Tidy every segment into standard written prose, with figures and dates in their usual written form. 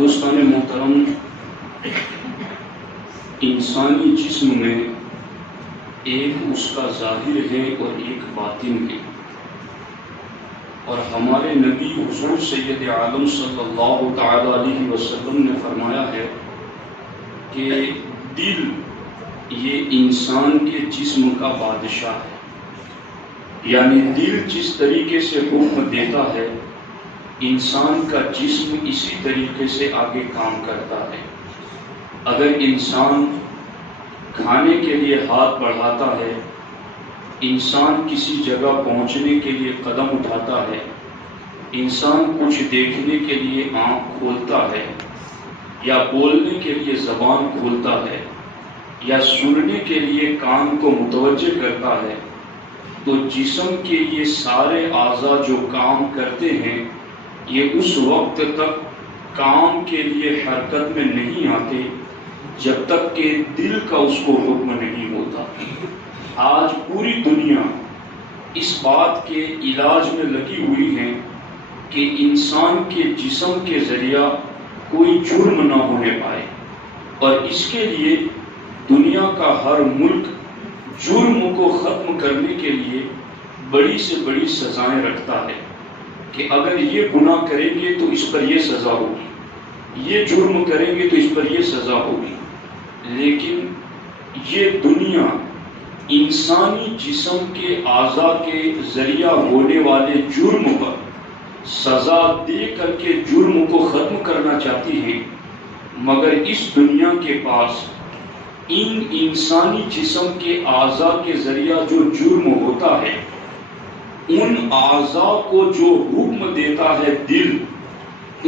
دوستان محترم، انسانی جسم میں ایک اس کا ظاہر ہے اور ایک باطن ہے، اور ہمارے نبی حضور سید عالم صلی اللہ تعالی علیہ وسلم نے فرمایا ہے کہ دل یہ انسان کے جسم کا بادشاہ ہے، یعنی دل جس طریقے سے حکم دیتا ہے انسان کا جسم اسی طریقے سے آگے کام کرتا ہے۔ اگر انسان کھانے کے لیے ہاتھ بڑھاتا ہے، انسان کسی جگہ پہنچنے کے لیے قدم اٹھاتا ہے، انسان کچھ دیکھنے کے لیے آنکھ کھولتا ہے، یا بولنے کے لیے زبان کھولتا ہے، یا سننے کے لیے کان کو متوجہ کرتا ہے، تو جسم کے یہ سارے اعضاء جو کام کرتے ہیں یہ اس وقت تک کام کے لیے حرکت میں نہیں آتے جب تک کہ دل کا اس کو حکم نہیں ہوتا۔ آج پوری دنیا اس بات کے علاج میں لگی ہوئی ہے کہ انسان کے جسم کے ذریعہ کوئی جرم نہ ہونے پائے، اور اس کے لیے دنیا کا ہر ملک جرم کو ختم کرنے کے لیے بڑی سے بڑی سزائیں رکھتا ہے کہ اگر یہ گناہ کریں گے تو اس پر یہ سزا ہوگی، یہ جرم کریں گے تو اس پر یہ سزا ہوگی۔ لیکن یہ دنیا انسانی جسم کے اعضاء کے ذریعہ ہونے والے جرم پر سزا دے کر کے جرم کو ختم کرنا چاہتی ہے، مگر اس دنیا کے پاس ان انسانی جسم کے اعضاء کے ذریعہ جو جرم ہوتا ہے ان اعضاء کو جو حکم دیتا ہے دل،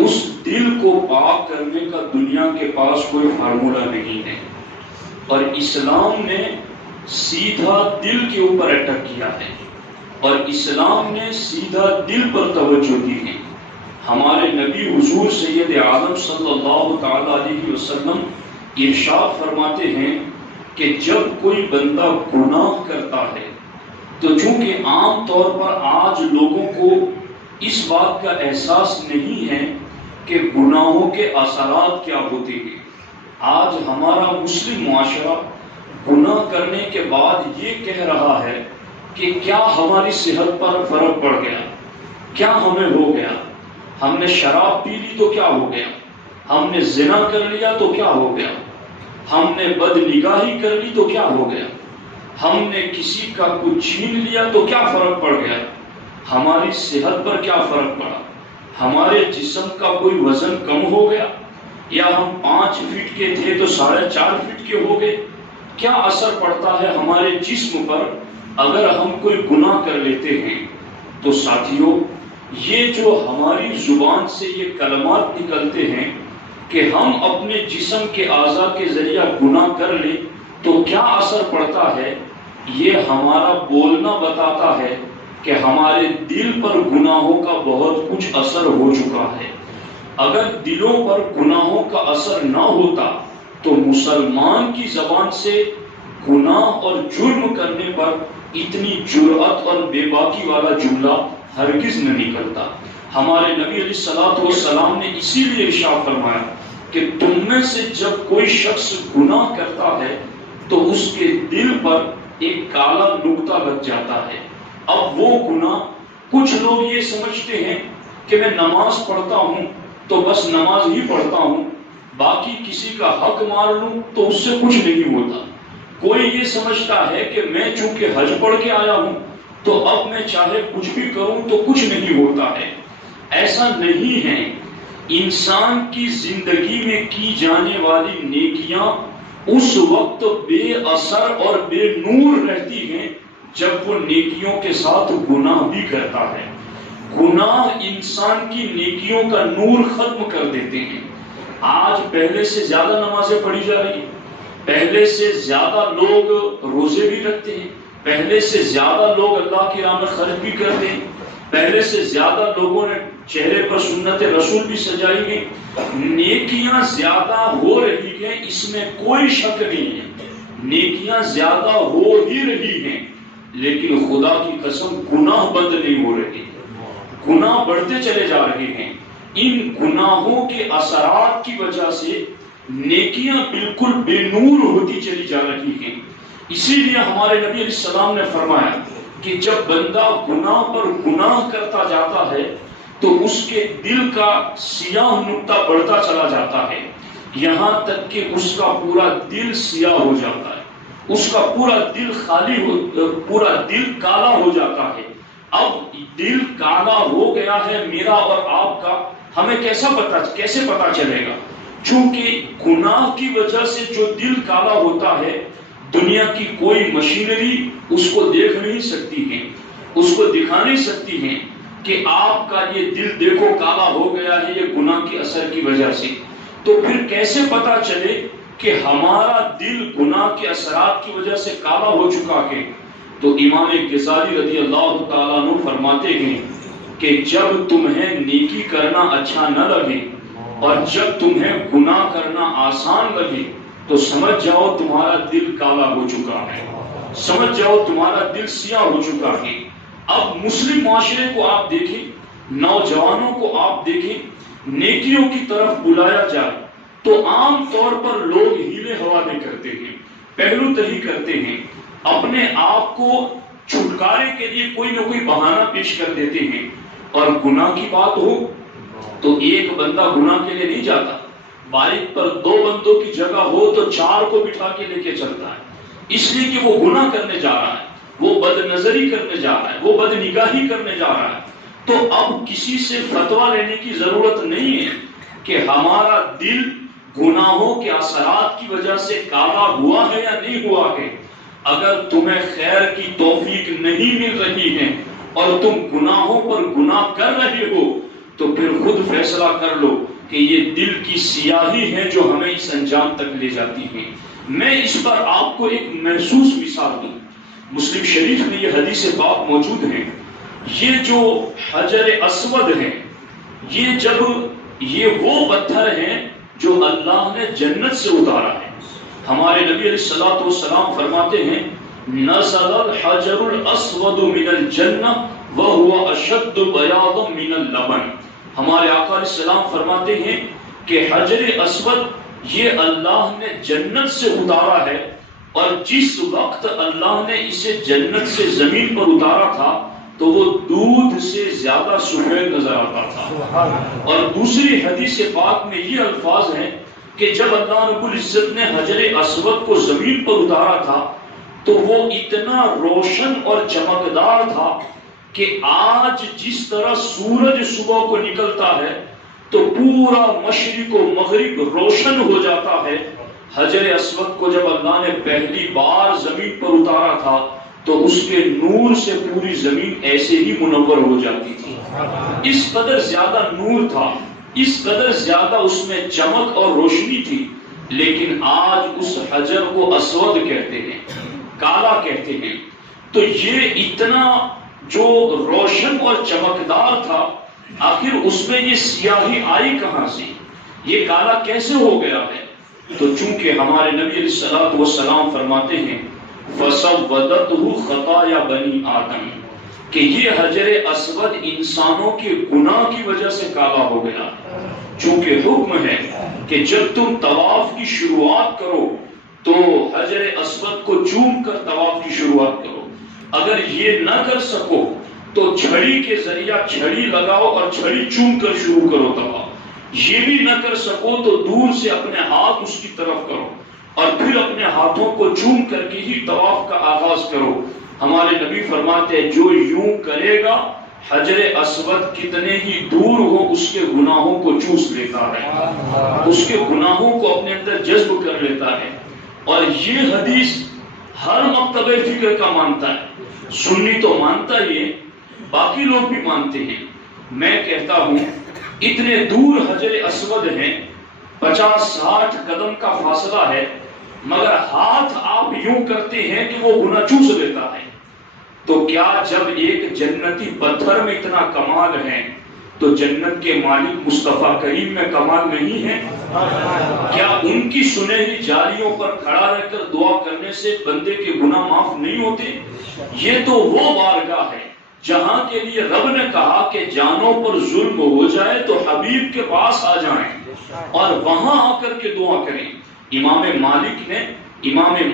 اس دل کو پاک کرنے کا دنیا کے پاس کوئی فارمولہ نہیں ہے، اور اسلام نے سیدھا دل کے اوپر اٹیک کیا ہے، اور اسلام نے سیدھا دل پر توجہ دی ہے۔ ہمارے نبی حضور سید عالم صلی اللہ تعالی علیہ وسلم ارشاد فرماتے ہیں کہ جب کوئی بندہ گناہ کرتا ہے تو چونکہ عام طور پر آج لوگوں کو اس بات کا احساس نہیں ہے کہ گناہوں کے اثرات کیا ہوتے ہیں، آج ہمارا مسلم معاشرہ گناہ کرنے کے بعد یہ کہہ رہا ہے کہ کیا ہماری صحت پر فرق پڑ گیا، کیا ہمیں ہو گیا، ہم نے شراب پی لی تو کیا ہو گیا، ہم نے زنا کر لیا تو کیا ہو گیا، ہم نے بد نگاہی کر لی تو کیا ہو گیا، ہم نے کسی کا کچھ چھین لیا تو کیا فرق پڑ گیا، ہماری صحت پر کیا فرق پڑا، ہمارے جسم کا کوئی وزن کم ہو گیا، یا ہم 5 فٹ کے تھے تو 4.5 فٹ کے ہو گئے، کیا اثر پڑتا ہے ہمارے جسم پر اگر ہم کوئی گناہ کر لیتے ہیں؟ تو ساتھیوں، یہ جو ہماری زبان سے یہ کلمات نکلتے ہیں کہ ہم اپنے جسم کے اعضاء کے ذریعہ گناہ کر لیں تو کیا اثر پڑتا ہے، یہ ہمارا بولنا بتاتا ہے کہ ہمارے دل پر گناہوں کا بہت کچھ اثر ہو چکا ہے۔ اگر دلوں پر گناہوں کا اثر نہ ہوتا تو مسلمان کی زبان سے گناہ اور جرم کرنے پر اتنی جرأت اور بے باکی والا جملہ ہرگز نہ نکلتا۔ ہمارے نبی علیہ الصلوۃ والسلام نے اسی لیے ارشاد فرمایا کہ تم میں سے جب کوئی شخص گناہ کرتا ہے تو اس کے دل پر ایک کالا نقطہ لگ جاتا ہے۔ اب وہ گناہ، کچھ لوگ یہ سمجھتے ہیں کہ میں نماز پڑھتا ہوں تو بس نماز ہی پڑھتا ہوں، باقی کسی کا حق مار لوں تو اس سے کچھ نہیں ہوتا۔ کوئی یہ سمجھتا ہے کہ میں چونکہ حج پڑھ کے آیا ہوں تو اب میں چاہے کچھ بھی کروں تو کچھ نہیں ہوتا ہے۔ ایسا نہیں ہے۔ انسان کی زندگی میں کی جانے والی نیکیاں اس وقت بے اثر اور بے نور رہتی ہیں جب وہ نیکیوں کے ساتھ گناہ بھی کرتا ہے۔ گناہ انسان کی نیکیوں کا نور ختم کر دیتے ہیں۔ آج پہلے سے زیادہ نمازیں پڑھی جا رہی ہیں، پہلے سے زیادہ لوگ روزے بھی رکھتے ہیں، پہلے سے زیادہ لوگ اللہ کی راہ میں خرچ بھی کرتے ہیں، پہلے سے زیادہ لوگوں نے چہرے پر سنت رسول بھی سجائی گئی، نیکیاں زیادہ ہو رہی ہیں، اس میں کوئی شک نہیں ہے، نیکیاں زیادہ ہو ہی رہی ہیں، لیکن خدا کی قسم گناہ بند نہیں ہو رہے، گناہ بڑھتے چلے جا رہے ہیں۔ ان گناہوں کے اثرات کی وجہ سے نیکیاں بالکل بے نور ہوتی چلی جا رہی ہیں۔ اسی لیے ہمارے نبی علیہ السلام نے فرمایا کہ جب بندہ گناہ پر گناہ کرتا جاتا ہے تو اس کے دل کا سیاہ نقطہ بڑھتا چلا جاتا ہے، یہاں تک کہ اس کا پورا دل سیاہ ہو جاتا ہے، اس کا پورا دل پورا دل کالا ہو جاتا ہے۔ اب دل کالا ہو گیا ہے میرا اور آپ کا، ہمیں کیسے پتا چلے گا؟ چونکہ گناہ کی وجہ سے جو دل کالا ہوتا ہے، دنیا کی کوئی مشینری اس کو دیکھ نہیں سکتی ہے، اس کو دکھا نہیں سکتی ہے کہ آپ کا یہ دل دیکھو کالا ہو گیا ہے یہ گناہ کے اثر کی وجہ سے۔ تو پھر کیسے پتا چلے کہ ہمارا دل گناہ کے اثرات کی وجہ سے کالا ہو چکا ہے؟ تو امام غزالی رضی اللہ تعالیٰ عنہ فرماتے ہیں کہ جب تمہیں نیکی کرنا اچھا نہ لگے اور جب تمہیں گناہ کرنا آسان لگے تو سمجھ جاؤ تمہارا دل کالا ہو چکا ہے، سمجھ جاؤ تمہارا دل سیاہ ہو چکا ہے۔ اب مسلم معاشرے کو آپ دیکھیں، نوجوانوں کو آپ دیکھیں، نیکیوں کی طرف بلایا جائے تو عام طور پر لوگ ہیلے حوالے کرتے ہیں، پہلو تہی کرتے ہیں، اپنے آپ کو چھٹکارے کے لیے کوئی نہ کوئی بہانہ پیش کر دیتے ہیں، اور گناہ کی بات ہو تو ایک بندہ گناہ کے لیے نہیں جاتا، بائک پر 2 بندوں کی جگہ ہو تو 4 کو بٹھا کے لے کے چلتا ہے، اس لیے کہ وہ گناہ کرنے جا رہا ہے، وہ بد نظری کرنے جا رہا ہے، وہ بد نگاہی کرنے جا رہا ہے۔ تو اب کسی سے فتویٰ لینے کی ضرورت نہیں ہے کہ ہمارا دل گناہوں کے اثرات کی وجہ سے کالا ہوا ہے یا نہیں ہوا ہے۔ اگر تمہیں خیر کی توفیق نہیں مل رہی ہے اور تم گناہوں پر گناہ کر رہے ہو تو پھر خود فیصلہ کر لو کہ یہ دل کی سیاہی ہے جو ہمیں اس انجام تک لے جاتی ہے۔ میں اس پر آپ کو ایک محسوس مثال دوں، مسلم شریف میں یہ حدیث پاک موجود ہے، یہ جو حجر اسود ہے، یہ وہ پتھر ہیں جو اللہ نے جنت سے اتارا ہے۔ ہمارے نبی علیہ السلام فرماتے ہیں نزل الحجر الاسود من الجنہ وهو اشد بیاضا من اللبن۔ ہمارے آقا علیہ السلام فرماتے ہیں کہ حجر اسود یہ اللہ نے جنت سے اتارا ہے، اور جس وقت اللہ نے اسے جنت سے زمین پر اتارا تھا تو وہ دودھ سے زیادہ سفید نظر آتا تھا۔ اور دوسری حدیث پاک میں یہ الفاظ ہیں کہ جب اللہ رب العزت نے حجر اسود کو زمین پر اتارا تھا تو وہ اتنا روشن اور چمکدار تھا کہ آج جس طرح سورج صبح کو نکلتا ہے تو پورا مشرق و مغرب روشن ہو جاتا ہے، حجر اسود کو جب اللہ نے پہلی بار زمین پر اتارا تھا تو اس کے نور سے پوری زمین ایسے ہی منور ہو جاتی تھی۔ اس قدر زیادہ نور تھا، اس قدر زیادہ اس میں چمک اور روشنی تھی، لیکن آج اس حجر کو اسود کہتے ہیں، کالا کہتے ہیں۔ تو یہ اتنا جو روشن اور چمکدار تھا، آخر اس میں یہ سیاہی آئی کہاں سے؟ یہ کالا کیسے ہو گیا ہے؟ تو چونکہ ہمارے نبی علیہ السلام فرماتے ہیں فَسَوَّدَتْهُ خَطَايَا بَنِي آدم، کہ یہ حجر اسود انسانوں کے گناہ کی وجہ سے کالا ہو گیا۔ چونکہ حکم ہے کہ جب تم طواف کی شروعات کرو تو حجر اسود کو چوم کر طواف کی شروعات کرو، اگر یہ نہ کر سکو تو چھڑی کے ذریعہ چھڑی لگاؤ اور چھڑی چوم کر شروع کرو طواف، یہ بھی نہ کر سکو تو دور سے اپنے ہاتھ اس کی طرف کرو اور پھر اپنے ہاتھوں کو چوم کر کے ہی طواف کا آغاز کرو۔ ہمارے نبی فرماتے ہیں جو یوں کرے گا حجر اسود کتنے ہی دور ہو اس کے گناہوں کو چوس لیتا ہے، اس کے گناہوں کو اپنے اندر جذب کر لیتا ہے۔ اور یہ حدیث ہر مکتبہ فکر کا مانتا ہے، سنی تو مانتا ہی ہے، باقی لوگ بھی مانتے ہیں۔ میں کہتا ہوں اتنے دور حجر اسود ہیں، 50-60 قدم کا فاصلہ ہے، مگر ہاتھ آپ یوں کرتے ہیں کہ وہ گناہ چوس لیتا ہے۔ تو کیا جب ایک جنتی پتھر میں اتنا کمال ہے تو جنت کے مالک مصطفیٰ کریم میں کمال نہیں ہے؟ کیا ان کی سنہری جالیوں پر کھڑا رہ کر دعا کرنے سے بندے کے گناہ معاف نہیں ہوتے؟ یہ تو وہ بارگاہ ہے جہاں کے لیے رب نے کہا کہ جانوں پر ظلم ہو جائے تو حبیب کے پاس آ جائیں اور وہاں آ کر کے دعا کریں۔ امام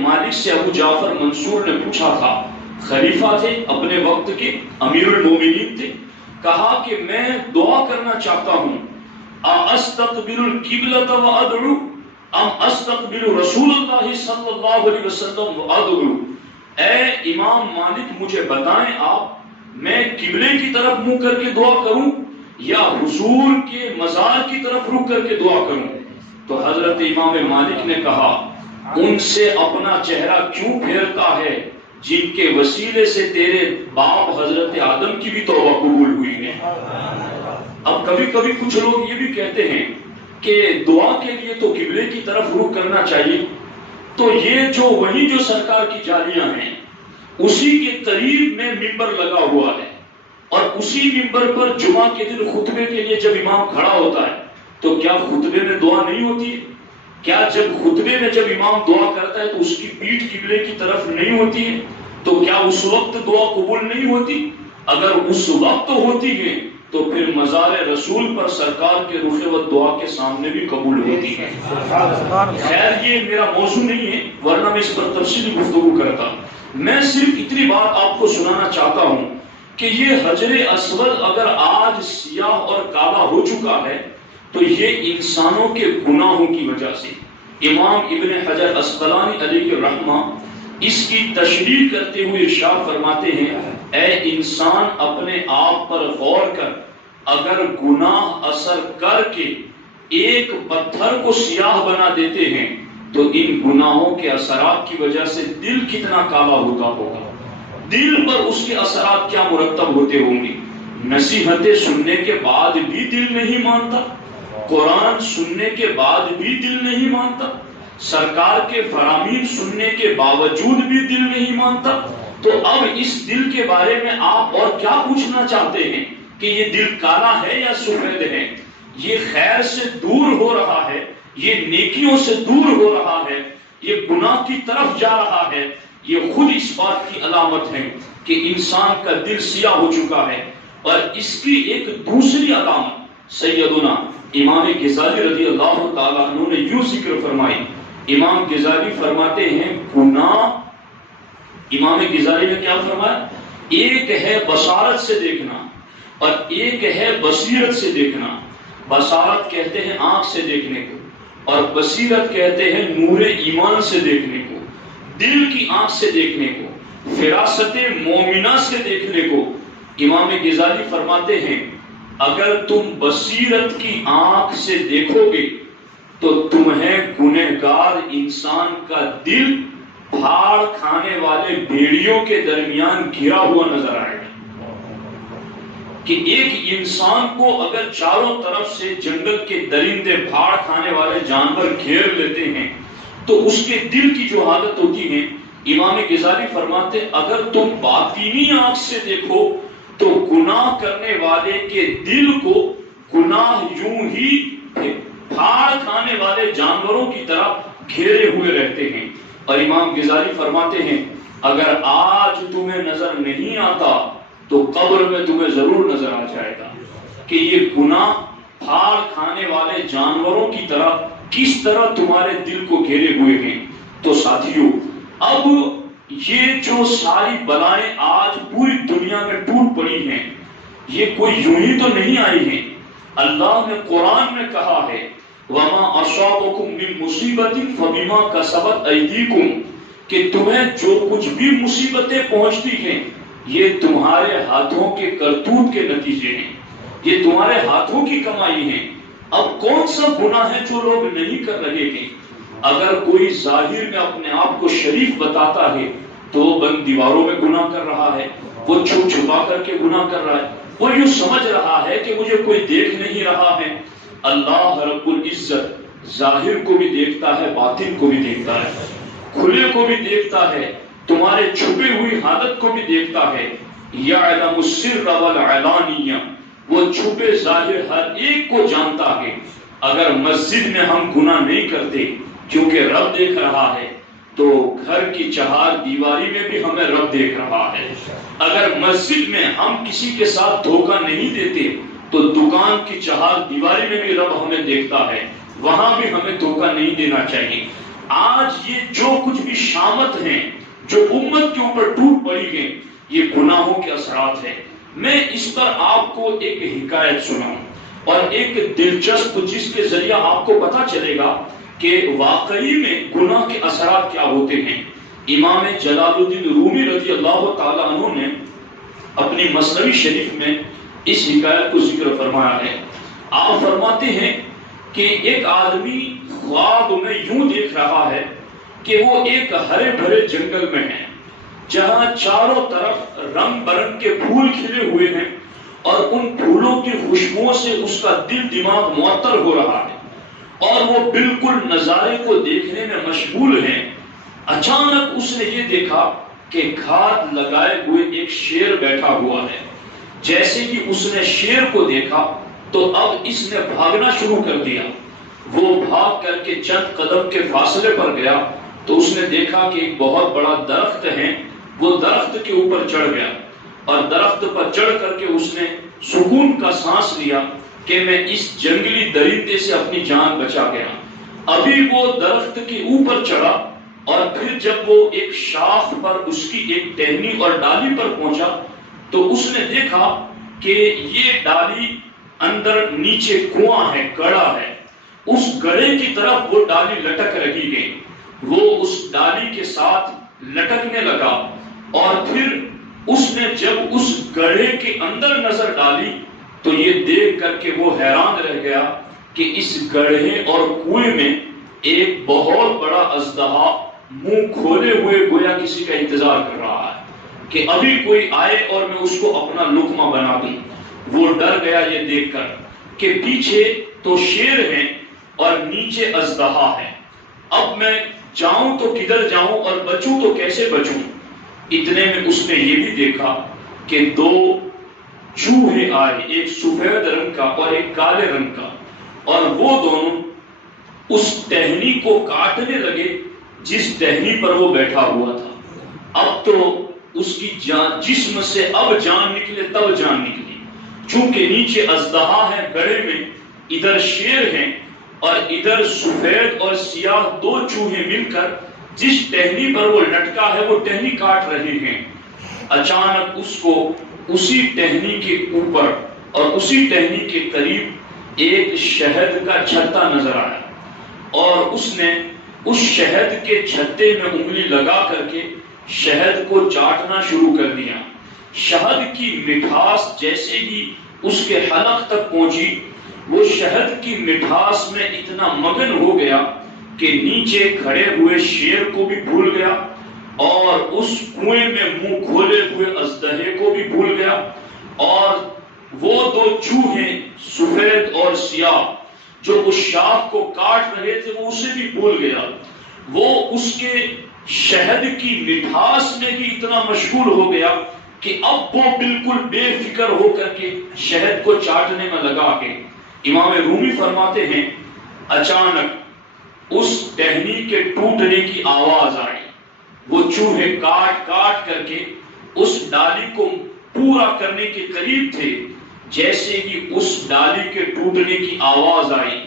مالک سے ابو جعفر منصور نے پوچھا تھا، خلیفہ تھے اپنے وقت کے، امیر المومنین تھے، کہا کہ میں دعا کرنا چاہتا ہوں، استقبل القبلۃ وادعو ام استقبل رسول اللہ صلی اللہ علیہ وسلم وادعو۔ اے امام مالک مجھے بتائیں آپ، میں قبلے کی طرف منہ کر کے دعا کروں یا حضور کے مزار کی طرف رخ کر کے دعا کروں؟ تو حضرت امام مالک نے کہا، ان سے اپنا چہرہ کیوں پھیرتا ہے جن کے وسیلے سے تیرے باپ حضرت آدم کی بھی توبہ قبول ہوئی ہے۔ اب کبھی کبھی کچھ لوگ یہ بھی کہتے ہیں کہ دعا کے لیے تو قبلے کی طرف رخ کرنا چاہیے، تو یہ جو وہی جو سرکار کی جالیاں ہیں اسی کے قریب میں ممبر لگا ہوا ہے، اور اسی ممبر پر جمعہ کے دن خطبے کے لیے جب امام کھڑا ہوتا ہے تو کیا خطبے میں دعا نہیں ہوتی ہے؟ کیا جب خطبے میں جب امام دعا کرتا ہے تو اس کی پیٹھ قبلے کی طرف نہیں ہوتی ہے؟ تو کیا اس وقت دعا قبول نہیں ہوتی؟ اگر اس وقت ہوتی ہے تو پھر مزار رسول پر سرکار کے رخ و دعا کے سامنے بھی قبول ہوتی ہے۔ خیر یہ میرا موضوع نہیں ہے، ورنہ میں اس پر تفصیلی گفتگو کرتا۔ میں صرف اتنی بات آپ کو سنانا چاہتا ہوں کہ یہ حجر اسود اگر آج سیاہ اور کالا ہو چکا ہے تو یہ انسانوں کے گناہوں کی وجہ سے۔ امام ابن حجر اسقلانی علیہ الرحمہ اس کی تشریح کرتے ہوئے ارشاد فرماتے ہیں، اے انسان اپنے آپ پر غور کر، اگر گناہ اثر کر کے ایک پتھر کو سیاہ بنا دیتے ہیں تو ان گناہوں کے اثرات کی وجہ سے دل کتنا کالا ہوتا ہوگا، دل پر اس کے اثرات کیا مرتب ہوتے ہوں گے۔ نصیحتیں سننے کے بعد بھی دل نہیں مانتا، قرآن سننے کے بعد بھی دل نہیں مانتا، سرکار کے فرامین سننے کے باوجود بھی دل نہیں مانتا، تو اب اس دل کے بارے میں آپ اور کیا پوچھنا چاہتے ہیں کہ یہ دل کالا ہے یا سفید ہے؟ یہ خیر سے دور ہو رہا ہے، یہ نیکیوں سے دور ہو رہا ہے، یہ گناہ کی طرف جا رہا ہے، یہ خود اس بات کی علامت ہے کہ انسان کا دل سیاہ ہو چکا ہے۔ اور اس کی ایک دوسری علامت سیدنا امام غزالی رضی اللہ تعالیٰ عنہ نے یوں ذکر فرمائی۔ امام غزالی فرماتے ہیں گناہ، امام غزالی نے کیا فرمایا؟ ایک ہے بصارت سے دیکھنا اور ایک ہے بصیرت سے دیکھنا۔ بصارت کہتے ہیں آنکھ سے دیکھنے کو، اور بصیرت کہتے ہیں نور ایمان سے دیکھنے کو، دل کی آنکھ سے دیکھنے کو، فراست مومنہ سے دیکھنے کو۔ امام غزالی فرماتے ہیں اگر تم بصیرت کی آنکھ سے دیکھو گے تو تمہیں گنہگار انسان کا دل پھاڑ کھانے والے بھیڑیوں کے درمیان گھرا ہوا نظر آئے گا۔ کہ ایک انسان کو اگر چاروں طرف سے جنگل کے درندے پھاڑ کھانے والے جانور گھیر لیتے ہیں تو اس کے دل کی جو حالت ہوتی ہے، امام غزالی فرماتے اگر تم باطینی آنکھ سے دیکھو تو گناہ کرنے والے کے دل کو گناہ یوں ہی پھاڑ کھانے والے جانوروں کی طرح گھیرے ہوئے رہتے ہیں۔ اور امام غزالی فرماتے ہیں اگر آج تمہیں نظر نہیں آتا تو قبر میں تمہیں ضرور نظر آ جائے گا کہ یہ گناہ پھاڑ کھانے والے جانوروں کی طرح کس طرح تمہارے دل کو گھیرے ہوئے ہیں۔ تو ساتھیوں، اب یہ جو ساری بلائیں آج پوری دنیا میں ٹوٹ پڑی ہیں، یہ کوئی یوں ہی تو نہیں آئی ہیں۔ اللہ نے قرآن میں کہا ہے وَمَا أَصَابَكُم مِّن مُّصِيبَةٍ فَبِمَا كَسَبَتْ أَيْدِيكُمْ، کہ تمہیں جو کچھ بھی مصیبتیں پہنچتی ہیں یہ تمہارے ہاتھوں کے کرتوت کے نتیجے ہیں، یہ تمہارے ہاتھوں کی کمائی ہیں۔ اب کون سا گناہ ہے جو لوگ نہیں کر رہے ہیں؟ اگر کوئی ظاہر میں اپنے آپ کو شریف بتاتا ہے تو وہ بند دیواروں میں گناہ کر رہا ہے، وہ چھپ چھپا کر کے گناہ کر رہا ہے، وہ یوں سمجھ رہا ہے کہ مجھے کوئی دیکھ نہیں رہا ہے۔ اللہ رب العزت ظاہر کو بھی دیکھتا ہے، باطن کو بھی دیکھتا ہے، کھلے کو بھی دیکھتا ہے، تمہارے چھپے ہوئی حالت کو بھی دیکھتا ہے۔ یعلم السر والعلانیہ، وہ چھپے ظاہر ہر ایک کو جانتا ہے۔ اگر مسجد میں ہم گناہ نہیں کرتے کیونکہ رب دیکھ رہا ہے تو گھر کی چہار دیواری میں بھی ہمیں رب دیکھ رہا ہے۔ اگر مسجد میں ہم کسی کے ساتھ دھوکہ نہیں دیتے تو دکان کی چہار دیواری میں بھی رب ہمیں دیکھتا ہے، وہاں بھی ہمیں دھوکہ نہیں دینا چاہیے۔ آج یہ جو کچھ بھی شامت ہیں جو امت کے اوپر ٹوٹ پڑی ہیں، یہ گناہوں کے اثرات ہیں۔ میں اس پر آپ کو ایک حکایت سناؤں اور ایک دلچسپ جس کے ذریعہ آپ کو پتہ چلے گا کہ واقعی میں گناہ کے اثرات کیا ہوتے ہیں۔ امام جلال الدین رومی رضی اللہ تعالیٰ عنہ نے اپنی مثنوی شریف میں اس حکایت کو ذکر فرمایا ہے۔ آپ فرماتے ہیں کہ ایک آدمی خواب میں یوں دیکھ رہا ہے کہ وہ ایک ہرے بھرے جنگل میں ہے جہاں چاروں طرف رنگ برنگ کے پھول کھلے ہوئے ہیں اور ان پھولوں کی خوشبوؤں سے اس کا دل دماغ معطر ہو رہا ہے اور وہ بالکل نظارے کو دیکھنے میں مشغول ہیں۔ اچانک اس نے یہ دیکھا کہ گھات لگائے ہوئے ایک شیر بیٹھا ہوا ہے۔ جیسے کہ اس نے شیر کو دیکھا تو اب اس نے بھاگنا شروع کر دیا۔ وہ بھاگ کر کے چند قدم کے فاصلے پر گیا تو اس نے دیکھا کہ ایک بہت بڑا درخت ہے۔ وہ درخت کے اوپر چڑھ گیا اور درخت پر چڑھ کر کے اس نے سکون کا سانس لیا کہ میں اس جنگلی درندے سے اپنی جان بچا گیا۔ ابھی وہ درخت کے اوپر چڑھا اور پھر جب وہ ایک شاخ پر اس کی ایک ٹہنی اور ڈالی پر پہنچا تو اس نے دیکھا کہ یہ ڈالی اندر نیچے کنواں ہے، گڑھا ہے۔ اس گڑھے کی طرف وہ ڈالی لٹک رہی ہے۔ وہ اس ڈالی کے ساتھ لٹکنے لگا اور پھر اس نے جب اس گڑھے کے اندر نظر ڈالی تو یہ دیکھ کر کے وہ حیران رہ گیا کہ اس گڑھے اور کنویں میں ایک بہت بڑا اژدہا منہ کھولے ہوئے گویا کسی کا انتظار کر رہا ہے کہ ابھی کوئی آئے اور میں اس کو اپنا لقمہ بنا دوں۔ وہ ڈر گیا یہ دیکھ کر کہ پیچھے تو شیر ہیں اور نیچے اژدہا ہے، اب میں جاؤں تو کدھر جاؤں اور بچوں تو کیسے بچوں۔ اتنے میں اس نے یہ بھی دیکھا کہ دو چوہے آئے، ایک سفید رنگ کا اور ایک کالے رنگ کا، اور وہ دونوں اس ٹہنی کو کاٹنے لگے جس ٹہنی پر وہ بیٹھا ہوا تھا۔ اب تو اس کی جان جسم سے اب جان نکلے تب جان نکلی، چونکہ نیچے اژدہا ہے گڑھے میں، ادھر شیر ہیں اور ادھر سفید اور سیاہ دو چوہے مل کر جس ٹہنی پر وہ لٹکا ہے وہ ٹہنی کاٹ رہے ہیں۔ اچانک اس کو اسی ٹہنی کے اوپر اور اسی ٹہنی کے قریب ایک شہد کا چھتا نظر آیا اور اس نے اس شہد کے چھتے میں انگلی لگا کر کے شہد کو چاٹنا شروع کر دیا۔ شہد کی مٹھاس جیسے ہی اس کے حلق تک پہنچی، وہ شہد کی مٹھاس میں اتنا مگن ہو گیا کہ نیچے کھڑے ہوئے شیر کو بھی بھول گیا اور اس کنویں میں منہ کھولے ہوئے اژدہے کو بھی بھول گیا، اور وہ دو چوہے سفید اور سیاہ جو اس شاخ کو کاٹ رہے تھے وہ اسے بھی بھول گیا۔ وہ اس کے شہد کی مٹھاس میں بھی اتنا مشغول ہو گیا کہ اب وہ بالکل بے فکر ہو کر کے شہد کو چاٹنے میں لگا کے۔ امام رومی فرماتے ہیں اچانک اس ٹہنی کے ٹوٹنے کی آواز آئی۔ وہ چوہے کاٹ کاٹ کر کے اس ڈالی کو پورا کرنے کے قریب تھے، جیسے ہی اس ڈالی کے ٹوٹنے کی آواز آئی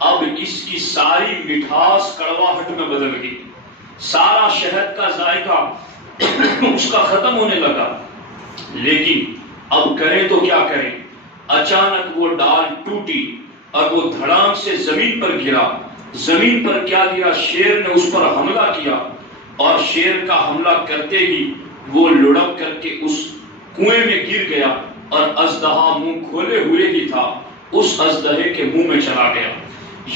اب اس کی ساری مٹھاس کڑواہٹ میں بدل گئی، سارا شہد کا ذائقہ اس کا ختم ہونے لگا۔ لیکن اب کریں تو کیا کریں؟ اچانک وہ ڈال ٹوٹی اور وہ دھڑام سے زمین پر گرا۔ زمین پر کیا گرا؟ شیر نے اس پر حملہ کیا، اور شیر کا حملہ کرتے ہی وہ لڑک کر کے اس کنویں میں گر گیا اور اژدہا منہ کھولے ہوئے ہی تھا، اس اژدہے کے منہ میں چلا گیا۔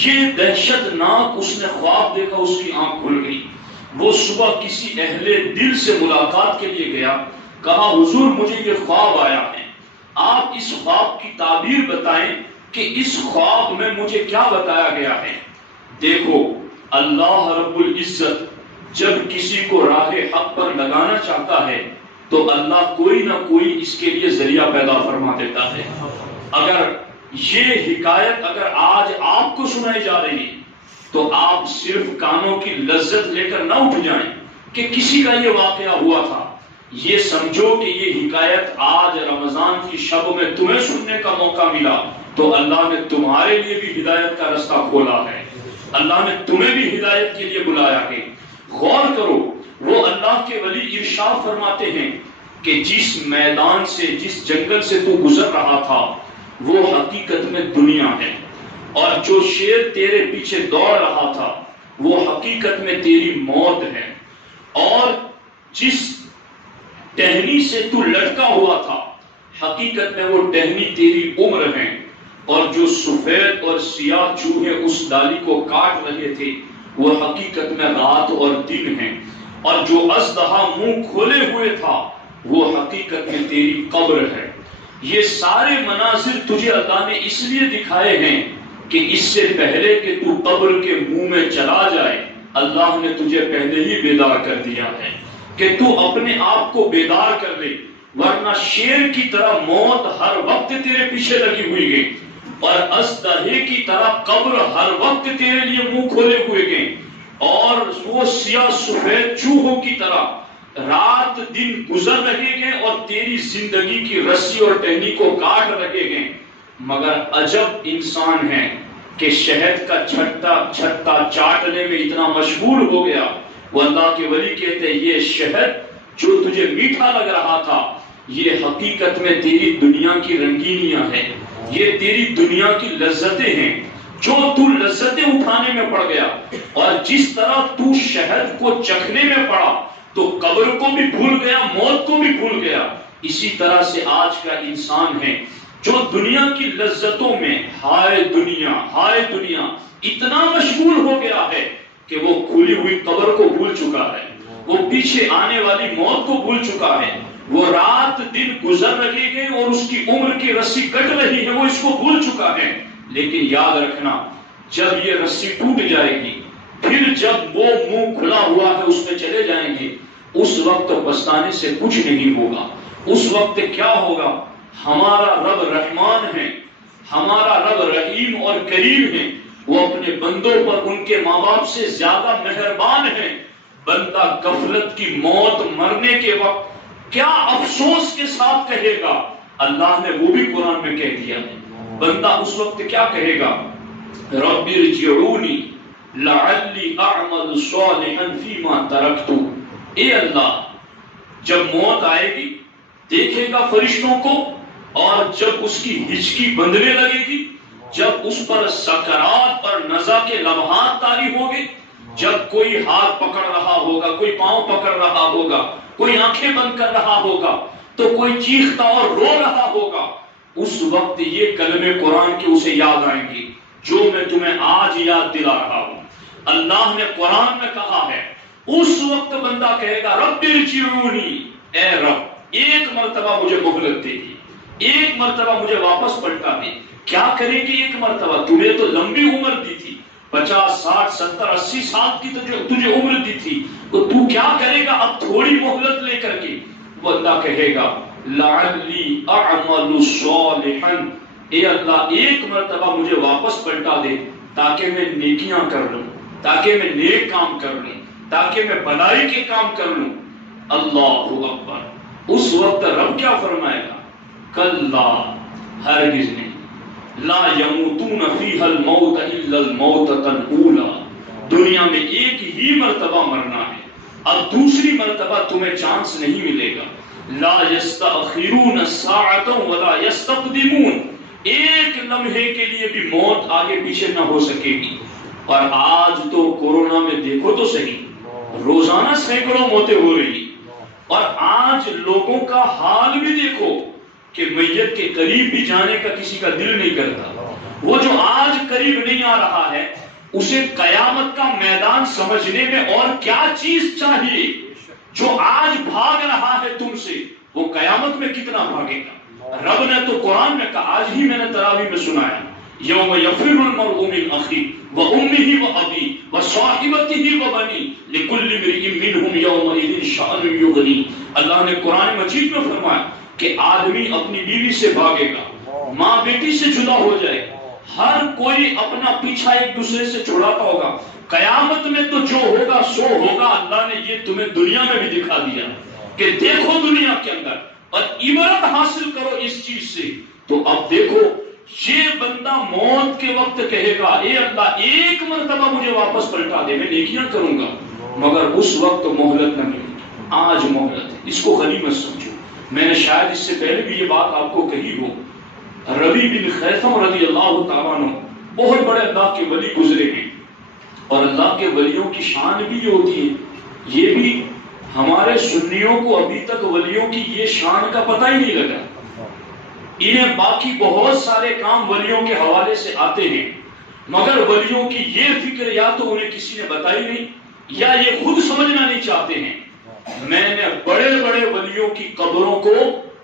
یہ دہشت ناک اس نے خواب دیکھا، اس کی آنکھ کھل گئی۔ وہ صبح کسی اہل دل سے ملاقات کے لیے گیا، کہا حضور مجھے یہ خواب آیا ہے، آپ اس خواب کی تعبیر بتائیں کہ اس خواب میں مجھے کیا بتایا گیا ہے۔ دیکھو اللہ رب العزت جب کسی کو راہ حق پر لگانا چاہتا ہے تو اللہ کوئی نہ کوئی اس کے لیے ذریعہ پیدا فرما دیتا ہے۔ اگر یہ حکایت اگر آج آپ کو سنائی جا رہی ہے تو آپ صرف کانوں کی لذت لے کر نہ اٹھ جائیں کہ کسی کا یہ واقعہ ہوا تھا۔ یہ سمجھو کہ یہ حکایت آج رمضان کی شب میں تمہیں سننے کا موقع ملا تو اللہ نے تمہارے لیے بھی ہدایت کا رستہ کھولا ہے، اللہ نے تمہیں بھی ہدایت کے لیے بلایا ہے۔ غور کرو، وہ اللہ کے ولی ارشاد فرماتے ہیں کہ جس میدان سے، جس جنگل سے تو گزر رہا تھا وہ حقیقت میں دنیا ہے، اور جو شیر تیرے پیچھے دوڑ رہا تھا وہ حقیقت میں تیری موت ہے، اور جس ٹہنی سے تو لٹکا ہوا تھا حقیقت میں وہ ٹہنی تیری عمر ہے، اور جو سفید اور سیاہ چوہے اس ڈالی کو کاٹ رہے تھے وہ حقیقت میں رات اور دن ہیں، اور جو اژدہا منہ کھولے ہوئے تھا وہ حقیقت میں تیری قبر ہے۔ یہ سارے مناظر تجھے اللہ نے اس لیے دکھائے ہیں کہ اس سے پہلے کہ تو قبر کے منہ میں چلا جائے اللہ نے تجھے پہلے ہی بیدار کر دیا ہے کہ تو اپنے آپ کو بیدار کر لے، ورنہ شیر کی طرح موت ہر وقت تیرے پیچھے لگی ہوئی گئی، اور اژدہے کی طرح قبر ہر وقت تیرے لیے منہ کھولے ہوئے گئے، اور وہ سیاہ سفید چوہوں کی طرح رات دن گزر رہے گئے اور تیری زندگی کی رسی اور ٹہنی کو کاٹ رہے گئے۔ مگر عجب انسان ہے کہ شہد کا چھٹا چاٹنے میں اتنا مشغول ہو گیا۔ وہ اللہ کے ولی کہتے ہیں یہ شہد جو تجھے میٹھا لگ رہا تھا یہ حقیقت میں تیری دنیا کی رنگینیاں ہیں، یہ تیری دنیا کی لذتیں ہیں جو تو لذتیں اٹھانے میں پڑ گیا، اور جس طرح تو شہد کو چکھنے میں پڑا تو قبر کو بھی بھول گیا، موت کو بھی بھول گیا۔ اسی طرح سے آج کا انسان ہے جو دنیا کی لذتوں میں ہائے دنیا اتنا مشغول ہو گیا ہے کہ وہ کھلی ہوئی قبر کو بھول چکا ہے، وہ پیچھے آنے والی موت کو بھول چکا ہے، وہ رات دن گزر رہے ہیں اور اس کی عمر کی رسی کٹ رہی ہے، وہ اس کو بھول چکا ہے۔ لیکن یاد رکھنا جب یہ رسی ٹوٹ جائے گی، پھر جب وہ منہ کھلا ہوا ہے اس میں چلے جائیں گے، اس وقت پچھتانے سے کچھ نہیں ہوگا۔ اس وقت کیا ہوگا؟ ہمارا رب رحمان ہے، ہمارا رب رحیم اور کریم ہے، وہ اپنے بندوں پر ان کے ماں باپ سے زیادہ مہربان ہے۔ بندہ غفلت کی موت مرنے کے وقت کیا افسوس کے ساتھ کہے گا، اللہ نے وہ بھی قرآن میں کہہ دیا ہے۔ بندہ اس وقت کیا کہے گا؟ رب ارجعونی لعلی اعمل صالحا فیما ترکت۔ اے اللہ، جب موت آئے گی دیکھے گا فرشتوں کو، اور جب اس کی ہچکی بندھنے لگے گی، جب اس پر سکرات اور نزع کے لمحات طاری ہوں گے، جب کوئی ہاتھ پکڑ رہا ہوگا، کوئی پاؤں پکڑ رہا ہوگا، کوئی آنکھیں بند کر رہا ہوگا، تو کوئی چیختا اور رو رہا ہوگا، اس وقت یہ کلمے قرآن کے اسے یاد آئیں گے جو میں تمہیں آج یاد دلا رہا ہوں۔ اللہ نے قرآن میں کہا ہے، اس وقت بندہ کہے گا رب ارجعونی، اے رب ایک مرتبہ مجھے مہلت دے دی، ایک مرتبہ مجھے واپس پلٹا دے۔ کیا کرے گی ایک مرتبہ؟ تمہیں تو لمبی عمر دی تھی، 50 60 70 80 سال کی تجھے عمر دی تھی، تو تو کیا کرے گا اب تھوڑی مہلت لے کر کے؟ بندہ کہے گا لعلی اعمل صالحا، اے اللہ ایک مرتبہ مجھے واپس پلٹا دے تاکہ میں نیکیاں کر لوں، تاکہ میں نیک کام کر لوں، تاکہ میں بھلائی کے کام کر لوں۔ اللہ اکبر۔ اس وقت رب کیا فرمائے گا؟ کلا، ہرگز نہیں، لا یموتون فیہا الموت الا الموتۃ الاولی، دنیا میں ایک ہی مرتبہ مرنا ہے، اب دوسری مرتبہ تمہیں چانس نہیں ملے گا۔ لا یستأخرون ساعۃ ولا یستقدمون، ایک لمحے کے لیے بھی موت آگے پیچھے نہ ہو سکے گی۔ اور آج تو کورونا میں دیکھو تو صحیح، روزانہ سینکڑوں موتیں ہو رہی، اور آج لوگوں کا حال بھی دیکھو کہ میت کے قریب بھی جانے کا کسی کا دل نہیں کرتا۔ وہ جو آج قریب نہیں آ رہا ہے اسے قیامت کا میدان سمجھنے میں اور کیا چیز چاہیے؟ جو آج بھاگ رہا ہے تم سے وہ قیامت میں کتنا بھاگے گا؟ رب نے تو قرآن میں کہا، آج ہی میں نے تراویح میں سنایا، یوم یفر المرء من اخیہ وامہ وابیہ وصاحبتہ وبنیہ لکل امرئ منہم یومئذ شأن یغنیہ۔ اللہ نے قرآن مجید میں فرمایا کہ آدمی اپنی بیوی سے بھاگے گا، ماں بیٹی سے جدا ہو جائے گا، ہر کوئی اپنا پیچھا ایک دوسرے سے چھڑاتا ہوگا۔ قیامت میں تو جو ہوگا سو ہوگا، اللہ نے یہ تمہیں دنیا میں بھی دکھا دیا۔ کہ دیکھو دنیا کے اندر اور عبرت حاصل کرو اس چیز سے. تو اب دیکھو یہ بندہ موت کے وقت کہے گا اے اللہ ایک مرتبہ مجھے واپس پلٹا دے، میں نیکیاں کروں گا، مگر اس وقت مہلت نہ ملے. آج مہلت ہے، اس کو غنیمت سمجھو. میں نے شاید اس سے پہلے بھی یہ بات آپ کو کہی ہو. ربی بن خیثم رضی اللہ تعالیٰ عنہ بہت بڑے اللہ کے ولی گزرے ہیں، اور اللہ کے ولیوں کی شان بھی یہ ہوتی ہے. یہ بھی ہمارے سنیوں کو ابھی تک ولیوں کی یہ شان کا پتہ ہی نہیں لگا. انہیں باقی بہت سارے کام ولیوں کے حوالے سے آتے ہیں، مگر ولیوں کی یہ فکر یا تو انہیں کسی نے بتائی نہیں یا یہ خود سمجھنا نہیں چاہتے ہیں. میں نے بڑے بڑے ولیوں کی قبروں کو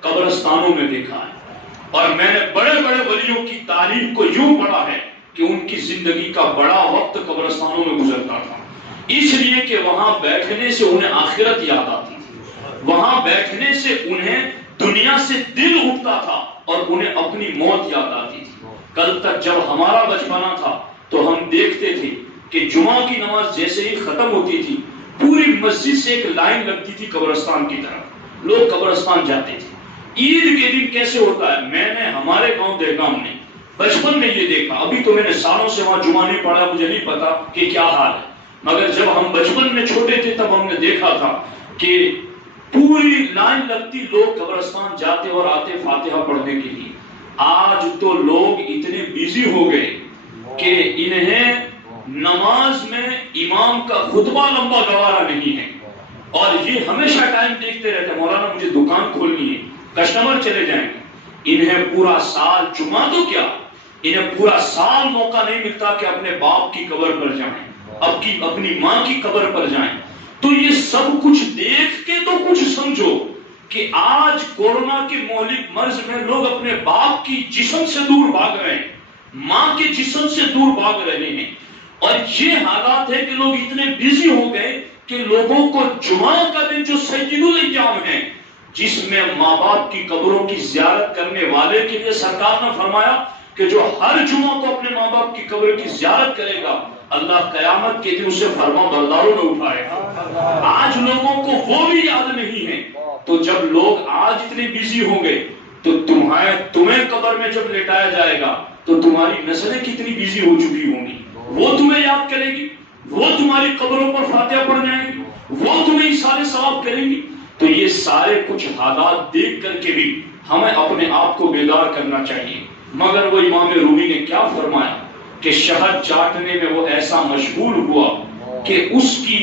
قبرستانوں میں دیکھا ہے، اور میں نے بڑے بڑے ولیوں کی تعریف کو یوں پڑھا ہے کہ ان کی زندگی کا بڑا وقت قبرستانوں میں گزرتا تھا، اس لیے کہ وہاں بیٹھنے سے انہیں آخرت یاد آتی تھی، وہاں بیٹھنے سے انہیں دنیا سے دل اٹھتا تھا اور انہیں اپنی موت یاد آتی تھی. کل تک جب ہمارا بچپنا تھا تو ہم دیکھتے تھے کہ جمعہ کی نماز جیسے ہی ختم ہوتی تھی پوری مسجد سے ایک لائن لگتی تھی قبرستان کی طرف، لوگ قبرستان جاتے تھے. عید کے دن کیسے ہوتا ہے، میں نے ہمارے گاؤں دہگام میں بچپن میں یہ دیکھا. ابھی تو میں نے سالوں سے وہاں جمعہ نہیں پڑھا، مجھے نہیں پتا کہ کیا حال ہے، مگر جب ہم بچپن میں چھوٹے تھے تب ہم نے دیکھا تھا کہ پوری لائن لگتی، لوگ قبرستان جاتے اور آتے فاتحہ پڑھنے کے لیے. آج تو لوگ اتنے بیزی ہو گئے کہ انہیں نماز میں امام کا خطبہ لمبا گوارا نہیں ہے، اور یہ ہمیشہ ٹائم دیکھتے رہتے ہیں مولانا مجھے دکان کھولنی ہے، کسٹمر چلے جائیں گے. انہیں پورا سال جمعہ تو کیا، انہیں پورا سال موقع نہیں ملتا کہ اپنے باپ کی قبر پر جائیں، اپنی ماں کی قبر پر جائیں. تو یہ سب کچھ دیکھ کے تو کچھ سمجھو کہ آج کورونا کے مہلک مرض میں لوگ اپنے باپ کی جسم سے دور بھاگ رہے ہیں، ماں کے جسم سے دور بھاگ رہے ہیں. اور یہ حالات ہے کہ لوگ اتنے بیزی ہو گئے کہ لوگوں کو جمعہ کا دن جو سید الایام ہے، جس میں ماں باپ کی قبروں کی زیارت کرنے والے کے لیے سرکار نے فرمایا کہ جو ہر جمعہ کو اپنے ماں باپ کی قبر کی زیارت کرے گا اللہ قیامت کے دن اسے فرما برداروں میں اٹھائے گا. آج لوگوں کو وہ بھی یاد نہیں ہے. تو جب لوگ آج اتنے بیزی ہوں گے تو تمہیں قبر میں جب لٹایا جائے گا تو تمہاری نسلیں کتنی بیزی ہو چکی ہوں گی، وہ تمہیں یاد کرے گی، وہ تمہاری قبروں پر فاتحہ پڑھ جائیں گی، وہ تمہیں اشارے ثواب کریں گی. تو یہ سارے کچھ حالات دیکھ کر کے بھی ہمیں اپنے آپ کو بیدار کرنا چاہیے. مگر وہ امام رومی نے کیا فرمایا کہ شہد چاٹنے میں وہ ایسا مشغول ہوا کہ اس کی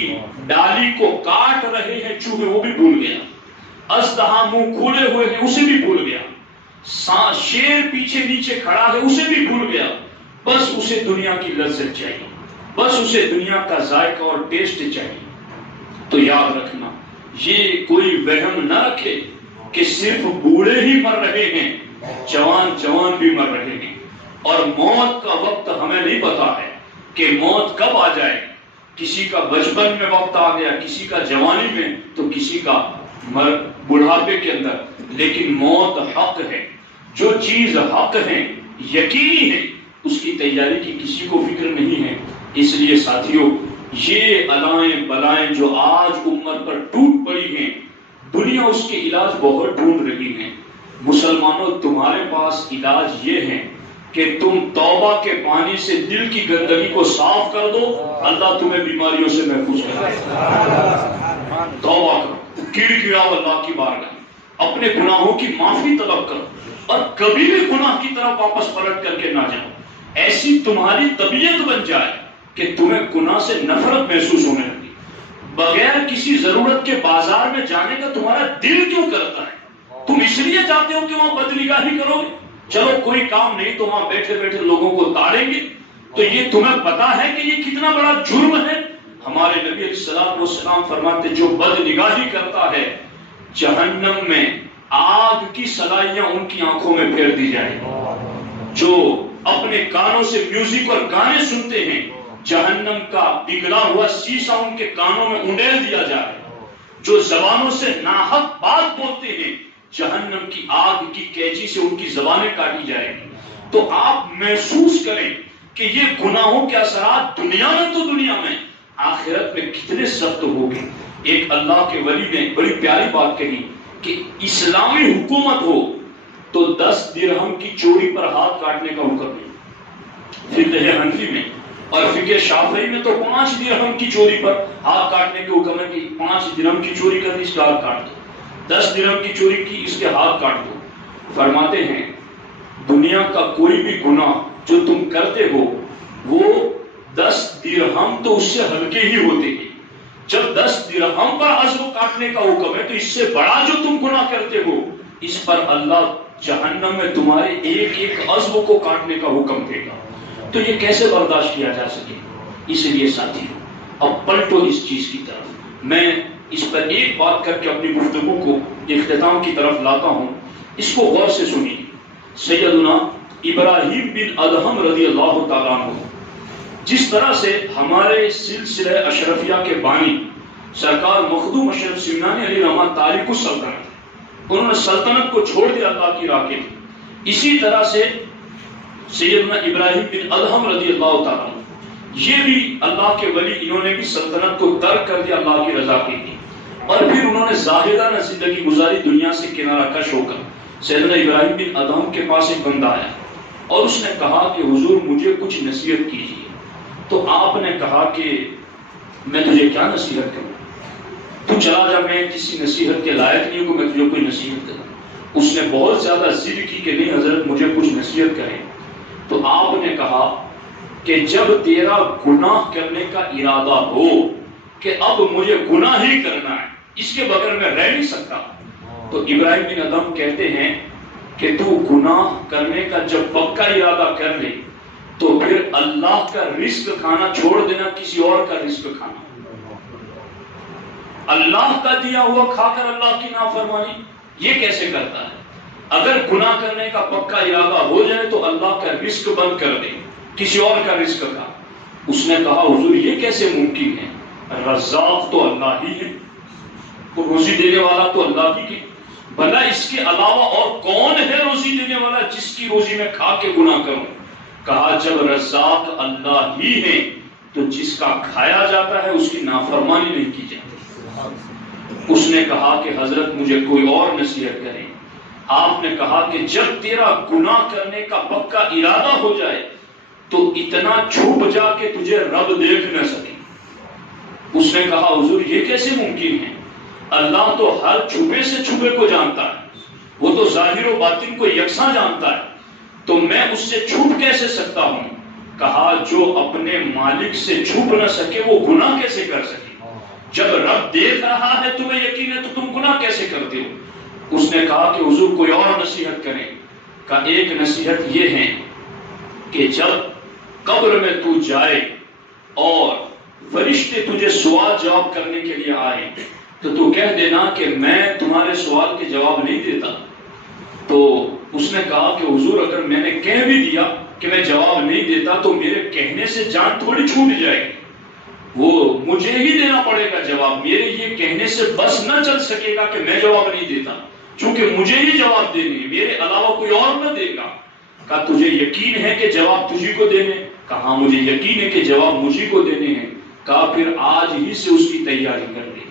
ڈالی کو کاٹ رہے ہیں چوہے وہ بھی بھول گیا، اژدہا منہ کھولے ہوئے ہیں اسے بھی بھول گیا، شیر پیچھے نیچے کھڑا ہے اسے بھی بھول گیا. بس اسے دنیا کی لذت چاہیے، بس اسے دنیا کا ذائقہ اور ٹیسٹ چاہیے. تو یاد رکھنا یہ کوئی وہم نہ رکھے کہ صرف بوڑھے ہی مر رہے ہیں، جوان بھی مر رہے ہیں. اور موت کا وقت ہمیں نہیں پتا ہے کہ موت کب آ جائے. کسی کا بچپن میں وقت آ گیا، کسی کا جوانی میں، تو کسی کا بڑھاپے کے اندر. لیکن موت حق ہے، جو چیز حق ہے یقینی ہے اس کی تیاری کی کسی کو فکر نہیں ہے. اس لیے ساتھیوں یہ علائیں بلائیں جو آج امت پر ٹوٹ پڑی ہیں دنیا اس کے علاج بہت ڈھونڈ رہی ہے. مسلمانوں تمہارے پاس علاج یہ ہے کہ تم توبہ کے پانی سے دل کی گندگی کو صاف کر دو، اللہ تمہیں بیماریوں سے محفوظ کرے. توبہ کرو، کیڑ کیڑاؤ اللہ کی بارگاہ، اپنے گناہوں کی معافی طلب کرو اور کبھی بھی گناہ کی طرف واپس پلٹ کر کے نہ جاؤ. ایسی تمہاری طبیعت بن جائے کہ تمہیں گناہ سے نفرت محسوس ہونے لگی. بغیر کسی ضرورت کے بازار میں جانے کا تمہارا دل کیوں کرتا ہے؟ تم اس لیے چاہتے ہو کہ وہاں بدنگاہی کرو گے، چلو کوئی کام نہیں تو وہاں بیٹھے بیٹھے لوگوں کو تاڑیں گے. تو یہ تمہیں پتا ہے کہ یہ کتنا بڑا جرم ہے. ہمارے نبی علیہ السلام والسلام فرماتے جو بدنگاہی کرتا ہے جہنم میں آگ کی سلائیاں ان کی آنکھوں میں پھیر دی جائیں گی. جو اپنے کانوں سے میوزک اور گانے سنتے ہیں جہنم کا پگھلا ہوا شیشہ ان کے کانوں میں انڈیل دیا جائے. جو زبانوں سے ناحق بات بولتے ہیں جہنم کی آگ کی کیچی سے ان کی زبانیں کاٹی جائیں گی. تو آپ محسوس کریں کہ یہ گناہوں کے اثرات دنیا میں تو دنیا میں آخرت میں کتنے سخت ہوگی. ایک اللہ کے ولی نے بڑی پیاری بات کہی کہ اسلامی حکومت ہو تو 10 درہم کی چوری پر ہاتھ کاٹنے کا حکم ہے فقہ حنفی میں، اور فقہ شافعی میں تو 5 درہم کی چوری پر ہاتھ کاٹنے کے حکم ہے کہ 5 درہم کی چوری کر دی اس کا ہاتھ کاٹ دو، 10 درہم کی چوری کی اس کے ہاتھ کاٹ دو۔ فرماتے ہیں دنیا کا کوئی بھی گناہ جو تم کرتے ہو وہ 10 درہم تو اس سے ہلکے ہی ہوتے ہیں، جب 10 درہم پر عضو کاٹنے کا حکم ہے تو اس سے بڑا جو تم گناہ کرتے ہو اس پر اللہ جہنم میں تمہارے ایک ایک عضو کو کاٹنے کا حکم دے گا۔ تو یہ کیسے برداشت کیا جا سکے؟ اس لیے ساتھیوں اب پلٹو اس چیز کی طرف، میں اس پر ایک بات کر کے اپنی گفتگو کو اختتام کی طرف لاتا ہوں، اس کو غور سے سنیے۔ سیدنا ابراہیم بن ادہم رضی اللہ تعالیٰ عنہ جس طرح سے ہمارے سلسلہ اشرفیہ کے بانی سرکار مخدوم اشرف سمنانی علیہ رحمہ تارک السلطنت، انہوں نے سلطنت کو چھوڑ دیا اللہ کی راہ کے لیے، اسی طرح سے سیدنا ابراہیم بن ادہم رضی اللہ تعالیٰ عنہ یہ بھی اللہ کے ولی، انہوں نے بھی سلطنت کو ترک کر دیا اللہ کی رضا کے لیے، اور پھر انہوں نے زاہدانہ زندگی گزاری دنیا سے کنارہ کش ہو کر۔ سیدنا ابراہیم بن ادہم کے پاس ایک بندہ آیا اور اس نے کہا کہ حضور مجھے کچھ نصیحت کیجیے۔ تو آپ نے کہا کہ میں تجھے کیا نصیحت کروں، تو چلا جا، میں کسی نصیحت کے لائق نہیں ہوں کہ میں تجھے کوئی نصیحت کروں۔ اس نے بہت زیادہ ضد کی کہ نہیں حضرت مجھے کچھ نصیحت کریں۔ تو آپ نے کہا کہ جب تیرا گناہ کرنے کا ارادہ ہو کہ اب مجھے گناہ ہی کرنا ہے، اس کے بغیر میں رہ نہیں سکتا، تو ابراہیم بن ادہم کہتے ہیں کہ تو گناہ کرنے کا جب پکا ارادہ کر لے تو پھر اللہ کا رزق کھانا چھوڑ دینا، کسی اور کا رزق کھانا، اللہ کا دیا ہوا کھا کر اللہ کی نافرمانی، یہ کیسے کرتا ہے؟ اگر گناہ کرنے کا پکا ارادہ ہو جائے تو اللہ کا رزق بند کر دے، کسی اور کا رزق کھا۔ اس نے کہا حضور یہ کیسے ممکن ہے؟ رزاق تو اللہ ہی ہے، روزی دینے والا تو اللہ ہی ہے، بھلا اس کے علاوہ اور کون ہے روزی دینے والا جس کی روزی میں کھا کے گناہ کروں؟ کہا جب رزاق اللہ ہی ہے تو جس کا کھایا جاتا ہے اس کی نافرمانی نہیں کی جاتی۔ اس نے کہا کہ حضرت مجھے کوئی اور نصیحت کریں۔ آپ نے کہا کہ جب تیرا گناہ کرنے کا پکا ارادہ ہو جائے تو اتنا چھپ جا کہ تجھے رب دیکھ نہ سکے۔ اس نے کہا حضور یہ کیسے ممکن ہے؟ اللہ تو ہر چھپے سے چھپے کو جانتا ہے، وہ تو ظاہر و باطن کو یکساں جانتا ہے، تو میں اس سے چھپ کیسے سکتا ہوں؟ کہا جو اپنے مالک سے چھپ نہ سکے وہ گناہ کیسے کر سکے؟ جب رب دیکھ رہا ہے تمہیں یقین ہے تو تم گناہ کیسے کرتے ہو؟ اس نے کہا کہ حضور کوئی اور نصیحت کریں۔ کہا ایک نصیحت یہ ہے کہ جب قبر میں تو جائے اور فرشتے تجھے سوال جواب کرنے کے لیے آئے تو تو کہہ دینا کہ میں تمہارے سوال کے جواب نہیں دیتا۔ تو اس نے کہا کہ حضور اگر میں نے کہہ بھی دیا کہ میں جواب نہیں دیتا تو میرے کہنے سے جان تھوڑی چھوٹ جائے گی، وہ مجھے ہی دینا پڑے گا جواب، میرے یہ کہنے سے بس نہ چل سکے گا کہ میں جواب نہیں دیتا، چونکہ مجھے ہی جواب دینے، میرے علاوہ کوئی اور نہ دے گا۔ کہا تجھے یقین ہے کہ جواب تجھی کو دینے؟ کہا مجھے یقین ہے کہ جواب مجھی کو دینے ہیں۔ کہا پھر آج ہی سے اس کی تیاری کر لے۔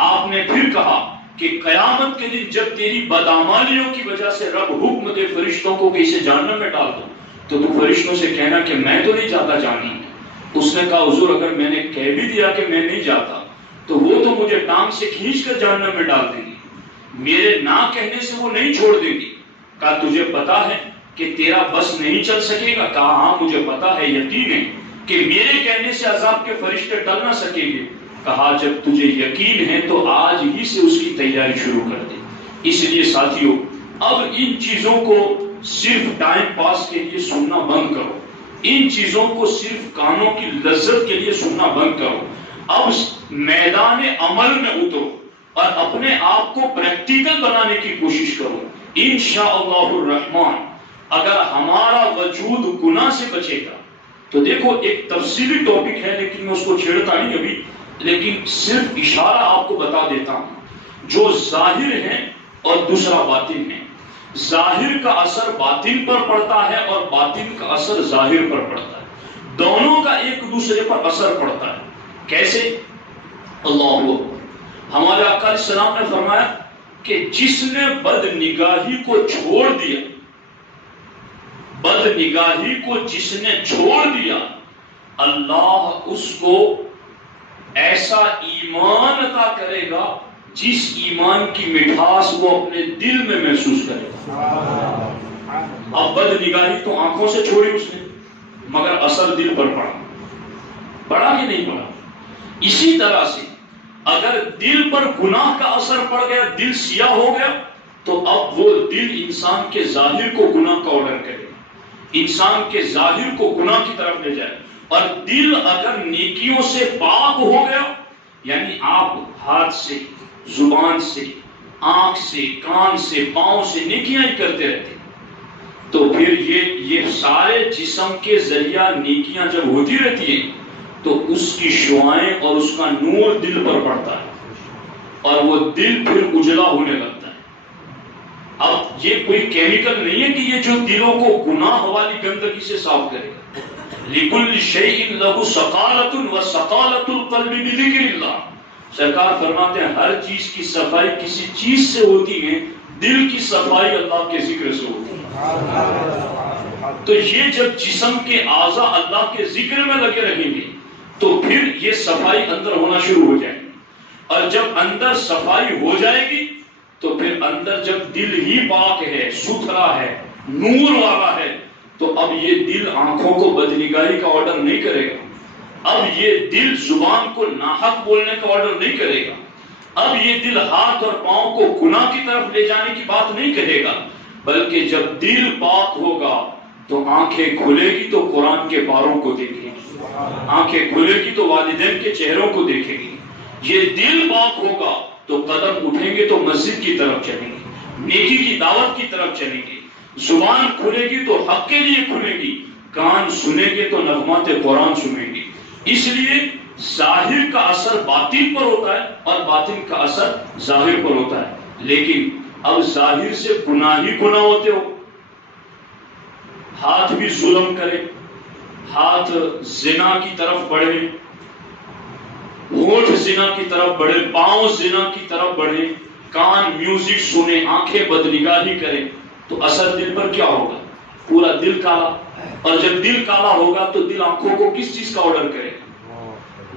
آپ نے پھر کہا کہ قیامت کے دن جب تیری بدعمالیوں کی وجہ سے رب حکم دے فرشتوں کو کہ اسے جہنم میں ڈال دو تو تو فرشتوں سے کہنا کہ میں تو نہیں جاتا جانی۔ اس نے کہا حضور اگر میں نے کہہ بھی دیا کہ میں نہیں جاتا تو وہ تو مجھے ٹانگ سے کھینچ کر جہنم میں ڈال دیں گی، میرے نہ کہنے سے وہ نہیں چھوڑ دیں گی۔ کہا تجھے پتا ہے کہ تیرا بس نہیں چل سکے گا؟ کہا ہاں مجھے پتا ہے، یقین ہے کہ میرے کہنے سے عذاب کے فرشتے ٹل نہ سکیں گے۔ کہا جب تجھے یقین ہے تو آج ہی سے اس کی تیاری شروع کر دے۔ اس لیے ساتھیوں اب ان چیزوں کو صرف ٹائم پاس کے لیے سننا بند کرو، ان چیزوں کو صرف کانوں کی لذت کے لیے سننا بند کرو، اب میدان عمل میں اترو اور اپنے آپ کو پریکٹیکل بنانے کی کوشش کرو۔ انشاءاللہ الرحمن اگر ہمارا وجود گناہ سے بچے گا تو دیکھو ایک تفصیلی ٹاپک ہے لیکن میں اس کو چھیڑتا نہیں ابھی، لیکن صرف اشارہ آپ کو بتا دیتا ہوں۔ جو ظاہر ہے اور دوسرا باطن ہے، ظاہر کا اثر باطن پر پڑتا ہے اور باطن کا اثر ظاہر پر پڑتا ہے، دونوں کا ایک دوسرے پر اثر پڑتا ہے۔ کیسے؟ اللہ ہمارے آقا علیہ السلام نے فرمایا کہ جس نے بد نگاہی کو چھوڑ دیا، بد نگاہی کو جس نے چھوڑ دیا، اللہ اس کو ایسا ایمان عطا کرے گا جس ایمان کی مٹھاس وہ اپنے دل میں محسوس کرے گا۔ اب بد نگاہی تو آنکھوں سے چھوڑی اس نے، مگر اثر دل پر پڑا کہ نہیں پڑا؟ اسی طرح سے اگر دل پر گناہ کا اثر پڑ گیا، دل سیاہ ہو گیا، تو اب وہ دل انسان کے ظاہر کو گناہ کا آرڈر کرے گا، انسان کے ظاہر کو گناہ کی طرف لے جائے۔ اور دل اگر نیکیوں سے پاک ہو گیا، یعنی آپ ہاتھ سے، زبان سے، آنکھ سے، کان سے، پاؤں سے نیکیاں ہی کرتے رہتے، تو پھر یہ سارے جسم کے ذریعہ نیکیاں جب ہوتی رہتی ہیں تو اس کی شعاعیں اور اس کا نور دل پر پڑتا ہے اور وہ دل پھر اجلا ہونے لگتا ہے۔ اب یہ کوئی کیمیکل نہیں ہے کہ یہ جو دلوں کو گناہ والی گندگی سے صاف کرے گا۔ لِكُلِّ شَيْءٍ لَهُ سَقَالَةٌ وَسَقَالَةُ الْقَلْبِ بِذِكْرِ اللَّهِ۔ سرکار فرماتے ہیں ہر چیز کی صفائی کسی چیز سے ہوتی ہے، دل کی صفائی اللہ کے ذکر سے ہوتی ہے۔ تو یہ جب جسم کے اعضاء اللہ کے ذکر میں لگے رہیں گے تو پھر یہ صفائی اندر ہونا شروع ہو جائے گی، اور جب اندر صفائی ہو جائے گی تو پھر اندر جب دل ہی پاک ہے، ستھرا ہے، نور والا ہے، تو اب یہ دل آنکھوں کو بدنگاہی کا آرڈر نہیں کرے گا، اب یہ دل زبان کو ناحق بولنے کا آرڈر نہیں کرے گا، اب یہ دل ہاتھ اور پاؤں کو گناہ کی طرف لے جانے کی بات نہیں کہے گا، بلکہ جب دل پاک ہوگا تو آنکھیں کھلے گی تو قرآن کے پاروں کو دیکھے گی، آنکھیں کھلے گی تو والدین کے چہروں کو دیکھے گی۔ یہ دل پاک ہوگا تو قدم اٹھیں گے تو مسجد کی طرف چلیں گے، نیکی کی دعوت کی طرف چلیں گے، زبان کھلے گی تو حق کے لیے کھلے گی، کان سنیں گے تو نغمات قرآن سنیں گے۔ اس لیے ظاہر کا اثر باطن پر ہوتا ہے اور باطن کا اثر ظاہر پر ہوتا ہے، لیکن اب ظاہر سے گناہ ہی گناہ ہوتے ہو، ہاتھ بھی ظلم کرے، ہاتھ زنا کی طرف بڑھے، ہونٹ زنا کی طرف بڑھے، پاؤں زنا کی طرف بڑھے، کان میوزک سنے، آنکھیں بدنگاہی کریں، تو اثر دل پر کیا ہوگا؟ پورا دل کالا۔ اور جب دل کالا ہوگا تو دل آنکھوں کو کس چیز کا آرڈر کرے گا؟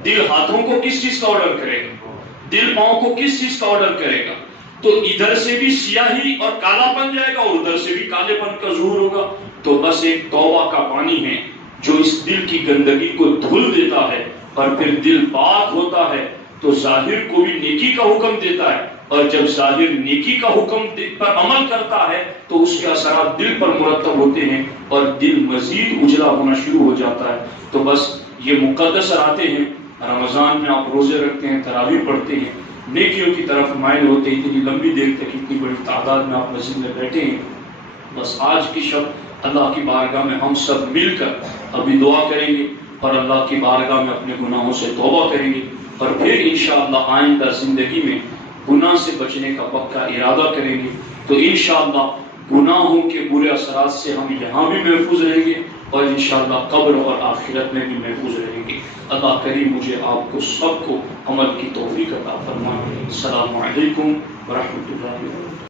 دل ہاتھوں کو کس چیز کا آرڈر کرے گا؟ دل پاؤں کو کس چیز کا آرڈر کرے گا؟ تو ادھر سے بھی سیاہی اور کالا بن جائے گا اور ادھر سے بھی کالے پن کا ظہور ہوگا۔ تو بس ایک توبہ کا پانی ہے جو اس دل کی گندگی کو دھل دیتا ہے، اور پھر دل پاک ہوتا ہے تو ظاہر کو بھی نیکی کا حکم دیتا ہے، اور جب ظاہر نیکی کا حکم پر عمل کرتا ہے تو اس کے اثرات دل پر مرتب ہوتے ہیں اور دل مزید اجلا ہونا شروع ہو جاتا ہے۔ تو بس یہ مقدس راتیں ہیں، رمضان میں آپ روزے رکھتے ہیں، تراویح پڑھتے ہیں، نیکیوں کی طرف مائل ہوتے ہیں، اتنی لمبی دیر تک اتنی بڑی تعداد میں آپ مسجد میں بیٹھے ہیں۔ بس آج کی شب اللہ کی بارگاہ میں ہم سب مل کر ابھی دعا کریں گے اور اللہ کی بارگاہ میں اپنے گناہوں سے توبہ کریں گے، اور پھر انشاءاللہ آئندہ زندگی میں گناہ سے بچنے کا پکا ارادہ کریں گے، تو انشاءاللہ گناہوں کے برے اثرات سے ہم یہاں بھی محفوظ رہیں گے اور انشاءاللہ قبر اور آخرت میں بھی محفوظ رہیں گے۔ اللہ کریم مجھے آپ کو سب کو عمل کی توفیق عطا فرمائے۔ السلام علیکم ورحمۃ اللہ وبرکاتہ۔